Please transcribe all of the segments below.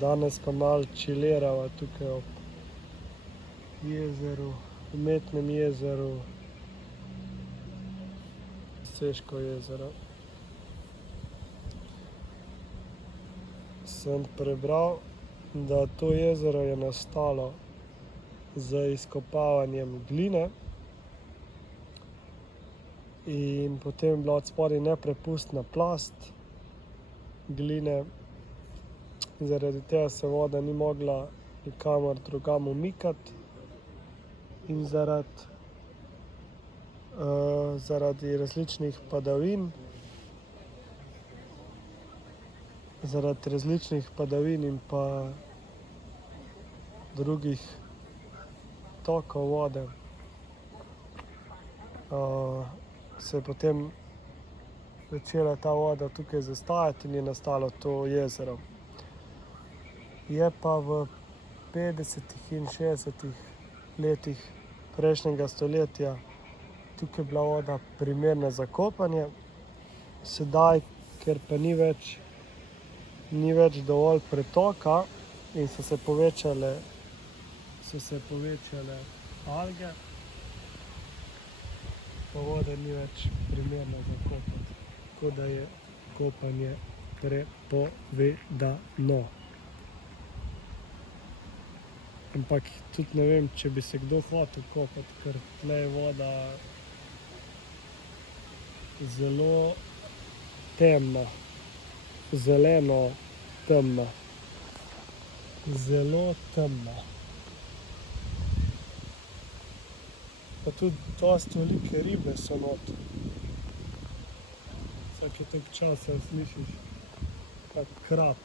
Danes pa malo čilirava tukaj ob jezeru, umetnem jezeru, Seško jezero. Sem prebral, da to jezero je nastalo z izkopavanjem gline in potem je bila od spodaj neprepustna plast gline. Zaradi tega se voda ni mogla nikamor drugam umikati in zaradi različnih padavin in pa drugih tokov vode se je potem začela ta voda tukaj zastajati in je nastalo to jezero. Je pa v 50. in 60. letih prejšnjega stoletja tukaj bila voda primerna za kopanje. Sedaj, ker pa ni več dovolj pretoka in so se povečale alge, pa voda ni več primerna za kopati, tako da je kopanje prepovedano. Ampak tudi ne vem, če bi se kdo hotel kopati, ker tle je voda zelo temna, zeleno temna, zelo temna. Pa tudi dosti velike ribe so not. Vsake toliko časa slišiš kak krap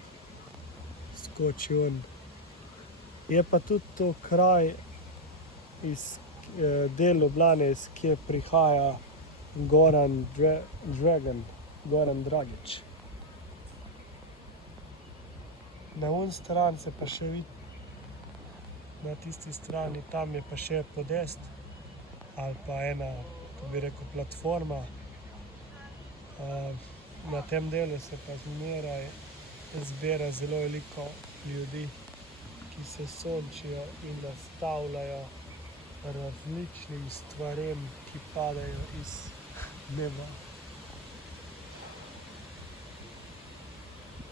skoči ven. Je pa tudi to kraj del Ljubljane, iz kje prihaja Goran Dragić. Na oni strani se pa še vidi, na tisti strani, tam je pa še podest ali pa ena, kako bi rekel, platforma. Na tem delu se pa zmeraj zbira zelo veliko ljudi, ki se sončijo in nastavljajo različnim stvarem, ki padajo iz neba.